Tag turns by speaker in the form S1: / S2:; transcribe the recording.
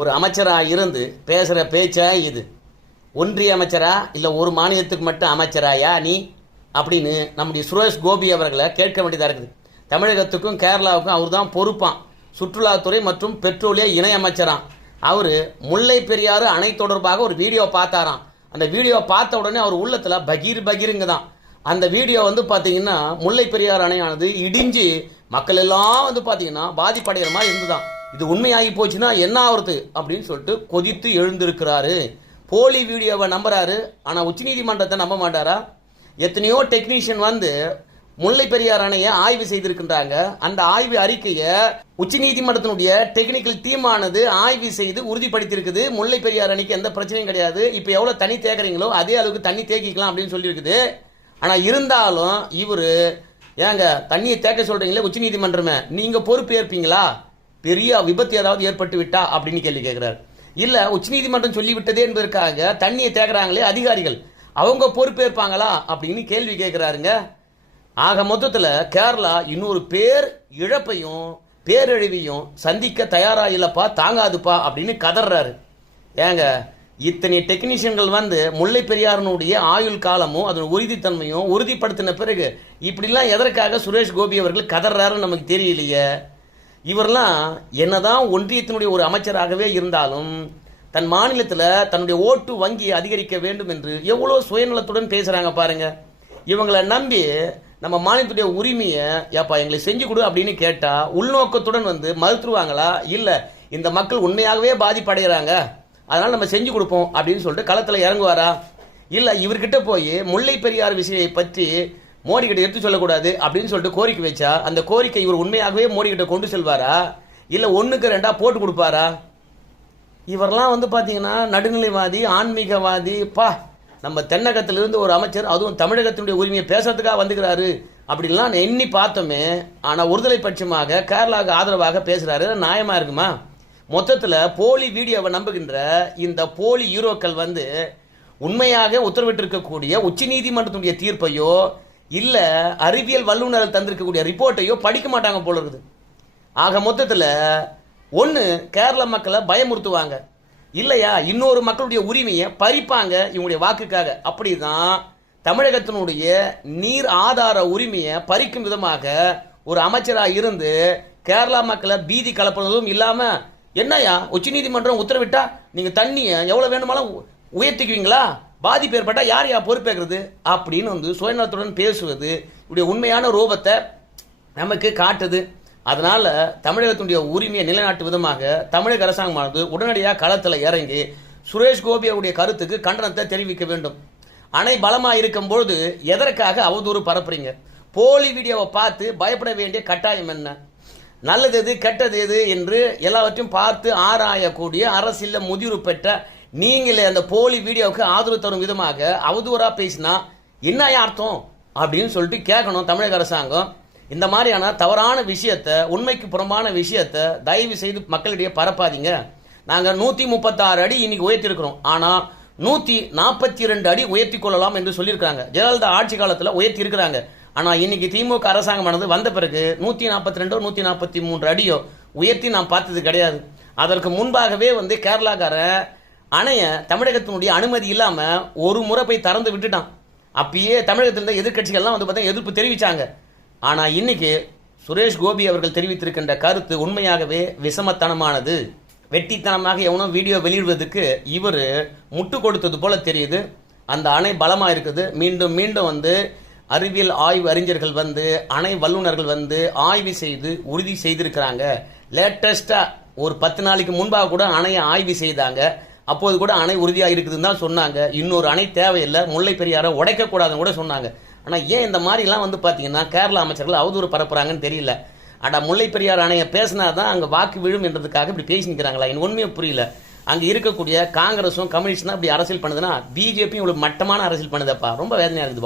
S1: ஒரு அமைச்சராக இருந்து பேசுகிற பேச்சா இது. ஒன்றிய அமைச்சரா இல்லை ஒரு மாநிலத்துக்கு மட்டும் அமைச்சராயா நீ? அப்படின்னு நம்முடைய சுரேஷ் கோபி அவர்களை கேட்க வேண்டியதாக இருக்குது. தமிழகத்துக்கும் கேரளாவுக்கும் அவர் தான் பொறுப்பான். சுற்றுலாத்துறை மற்றும் பெட்ரோலிய இணை அமைச்சரான் அவர் முல்லை பெரியாறு அணை தொடர்பாக ஒரு வீடியோ பார்த்தாராம். அந்த வீடியோ பார்த்த உடனே அவர் உள்ளத்தில் பகீர் பகீருங்க தான் அந்த வீடியோ வந்து பார்த்தீங்கன்னா முல்லை பெரியாறு அணையானது இடிஞ்சு மக்கள் எல்லாம் வந்து பார்த்தீங்கன்னா பாதிப்படைகிற மாதிரி இருந்துதான். இது உண்மையாகி போச்சுன்னா என்ன ஆகுறது அப்படின்னு சொல்லிட்டு கொதித்து எழுந்திருக்கிறாரு. போலி வீடியோவை நம்புறாரு. ஆனால் உச்சநீதிமன்றத்தை நம்ப மாட்டாரா? எத்தனையோ டெக்னீஷியன் வந்து முல்லை பெரியார் அணையை ஆய்வு செய்திருக்கின்றாங்க. அந்த ஆய்வு அறிக்கையை உச்சநீதிமன்றத்தினுடைய டெக்னிக்கல் டீமானது ஆய்வு செய்து உறுதிப்படுத்தியிருக்குது. முல்லை பெரியார் அணைக்கு எந்த பிரச்சனையும் கிடையாது. இப்போ எவ்வளோ தண்ணி தேக்குறீங்களோ அதே அளவுக்கு தண்ணி தேக்கிக்கலாம் அப்படின்னு சொல்லியிருக்குது. ஆனால் இருந்தாலும் இவர் ஏங்க தண்ணியை தேக்க சொல்கிறீங்களே உச்சநீதிமன்றமே. நீங்கள் பொறுப்பு ஏற்பீங்களா பெரிய விபத்து ஏதாவது ஏற்பட்டு விட்டா அப்படின்னு கேள்வி கேட்கிறார். இல்லை உச்சநீதிமன்றம் சொல்லிவிட்டதே என்பதற்காக தண்ணியை தேக்குறாங்களே அதிகாரிகள். அவங்க பொறுப்பேற்பாங்களா அப்படின்னு கேள்வி கேட்குறாருங்க. ஆக மொத்தத்தில் கேரளா இன்னொரு பேர் இழப்பையும் பேரழிவையும் சந்திக்க தயாராக இல்லைப்பா தாங்காதுப்பா அப்படின்னு கதறாரு ஏங்க இத்தனை டெக்னீஷியன்கள் வந்து முல்லை பெரியாரனுடைய ஆயுள் காலமும் அதன் உறுதித்தன்மையும் உறுதிப்படுத்தின பிறகு இப்படிலாம் எதற்காக சுரேஷ் கோபி அவர்கள் கதறாருன்னு நமக்கு தெரியலையே? இவரெல்லாம் என்னதான் ஒன்றியத்தினுடைய ஒரு அமைச்சராகவே இருந்தாலும் தன் மாநிலத்தில் தன்னுடைய ஓட்டு வங்கியை அதிகரிக்க வேண்டும் என்று எவ்வளோ சுயநலத்துடன் பேசுகிறாங்க பாருங்க. இவங்களை நம்பி நம்ம மாநிலத்துடைய உரிமையை ஏப்பா எங்களை செஞ்சு கொடு அப்படின்னு கேட்டால் உள்நோக்கத்துடன் வந்து மறுத்துருவாங்களா? இல்லை இந்த மக்கள் உண்மையாகவே பாதிப்படைகிறாங்க அதனால் நம்ம செஞ்சு கொடுப்போம் அப்படின்னு சொல்லிட்டு களத்தில் இறங்குவாரா? இல்லை இவர்கிட்ட போய் முல்லை பெரியார் விஷயத்தை பற்றி மோடி கிட்ட எடுத்து சொல்லக்கூடாது அப்படின்னு சொல்லிட்டு கோரிக்கை வச்சா அந்த கோரிக்கை இவர் உண்மையாகவே மோடி கிட்ட கொண்டு செல்வாரா? இல்லை ஒன்றுக்கு ரெண்டா போட்டு கொடுப்பாரா? இவரெல்லாம் வந்து பார்த்தீங்கன்னா நடுநிலைவாதி ஆன்மீகவாதி பா நம்ம தென்னகத்திலிருந்து ஒரு அமைச்சர் அதுவும் தமிழகத்தினுடைய உரிமையை பேசுறதுக்காக வந்துக்கிறாரு. அப்படின்லாம் எண்ணி பார்த்தோமே ஆனால் ஒருதலை பட்சமாக கேரளாவுக்கு ஆதரவாக பேசுகிறாரு நியாயமாக இருக்குமா? மொத்தத்தில் போலி வீடியோவை நம்புகின்ற இந்த போலி ஹீரோக்கள் வந்து உண்மையாக உத்தரவிட்டிருக்கக்கூடிய உச்சநீதிமன்றத்தினுடைய தீர்ப்பையோ இல்லை அறிவியல் வல்லுநர்கள் தந்திருக்கக்கூடிய ரிப்போர்ட்டையோ படிக்க மாட்டாங்க போல இருக்குது. ஆக மொத்தத்தில் ஒன்று கேரள மக்களை பயமுறுத்துவாங்க. இல்லையா இன்னொரு மக்களுடைய உரிமையை பறிப்பாங்க இவங்களுடைய வாக்குக்காக. அப்படி தான் தமிழகத்தினுடைய நீர் ஆதார உரிமையை பறிக்கும் விதமாக ஒரு அமைச்சராக இருந்து கேரளா மக்களை பீதி கலப்புனதும் இல்லாமல் என்னையா உச்சநீதிமன்றம் உத்தரவிட்டா நீங்கள் தண்ணியை எவ்வளோ வேணுமாலும் உயர்த்திக்குவீங்களா? பாதிப்பு ஏற்பட்டால் யார் யார் பொறுப்பேற்கிறது? அப்படின்னு வந்து சுயநலத்துடன் பேசுவது இப்படி உண்மையான ரூபத்தை நமக்கு காட்டுது. அதனால் தமிழகத்தினுடைய உரிமையை நிலைநாட்டு விதமாக தமிழக அரசாங்கமானது உடனடியாக களத்தில் இறங்கி சுரேஷ் கோபி அவருடைய கருத்துக்கு கண்டனத்தை தெரிவிக்க வேண்டும். அணை பலமாக இருக்கும் பொழுது எதற்காக அவதூறு பரப்புறீங்க? போலி வீடியோவை பார்த்து பயப்பட வேண்டிய கட்டாயம் என்ன? நல்லது எது கெட்டது எது என்று எல்லாவற்றையும் பார்த்து ஆராயக்கூடிய அரசியலில் முதிர்வு பெற்ற நீங்களே அந்த போலி வீடியோவுக்கு ஆதரவு தரும் விதமாக அவதூறாக பேசினா என்ன அர்த்தம் அப்படின்னு சொல்லிட்டு கேட்கணும் தமிழக அரசாங்கம். இந்த மாதிரியான தவறான விஷயத்த உண்மைக்கு புறம்பான விஷயத்த தயவு செய்து மக்களிடையே பரப்பாதீங்க. நாங்கள் நூற்றி முப்பத்தாறு அடி இன்னைக்கு உயர்த்திருக்கிறோம். ஆனால் நூற்றி நாற்பத்தி ரெண்டு அடி உயர்த்தி கொள்ளலாம் என்று சொல்லியிருக்காங்க ஜெயலலிதா ஆட்சி காலத்தில் உயர்த்தி இருக்கிறாங்க ஆனால் இன்னைக்கு திமுக அரசாங்கமானது வந்த பிறகு நூற்றி நாற்பத்தி ரெண்டோ நூற்றி நாற்பத்தி மூன்று அடியோ உயர்த்தி நான் பார்த்தது கிடையாது. அதற்கு முன்பாகவே வந்து கேரளாக்காரன் அணையை தமிழகத்தினுடைய அனுமதி இல்லாமல் ஒரு முறை போய் திறந்து விட்டுட்டான். அப்பயே தமிழகத்தில் இருந்த எதிர்க்கட்சிகள்லாம் வந்து பார்த்தா எதிர்ப்பு தெரிவித்தாங்க ஆனால் இன்னைக்கு சுரேஷ் கோபி அவர்கள் தெரிவித்திருக்கின்ற கருத்து உண்மையாகவே விஷமத்தனமானது. வெட்டித்தனமாக எவனோ வீடியோ வெளியிடுவதற்கு இவர் முட்டு கொடுத்தது போல தெரியுது. அந்த அணை பலமாக இருக்குது. மீண்டும் மீண்டும் வந்து அறிவியல் ஆய்வு அறிஞர்கள் வந்து அணை வல்லுநர்கள் வந்து ஆய்வு செய்து உறுதி செய்திருக்கிறாங்க. லேட்டஸ்ட்டாக ஒரு பத்து நாளைக்கு முன்பாக கூட அணையை ஆய்வு செய்தாங்க. அப்போது கூட அணை உறுதியாக இருக்குதுன்னு தான் சொன்னாங்க. இன்னொரு அணை தேவையில்லை. முல்லை பெரியாரை உடைக்கக்கூடாதுன்னு கூட சொன்னாங்க. ஆனால் ஏன் இந்த மாதிரிலாம் வந்து பார்த்தீங்கன்னா கேரளா அமைச்சர்கள் அவதூறு பரப்புறாங்கன்னு தெரியல. அடா முல்லை பெரியார் அணையை பேசினா தான் அங்கே வாக்கு விழும் என்றதுக்காக இப்படி பேசி நிற்கிறாங்களா எனக்கு உண்மையே புரியல. அங்கே இருக்கக்கூடிய காங்கிரஸும் கம்யூனிஸ்டும் அப்படி அரசியல் பண்ணுதுன்னா பிஜேபியும் இவ்வளோ மட்டமான அரசியல் பண்ணுதப்பா. ரொம்ப வேதனையாக இருக்குதுப்பா.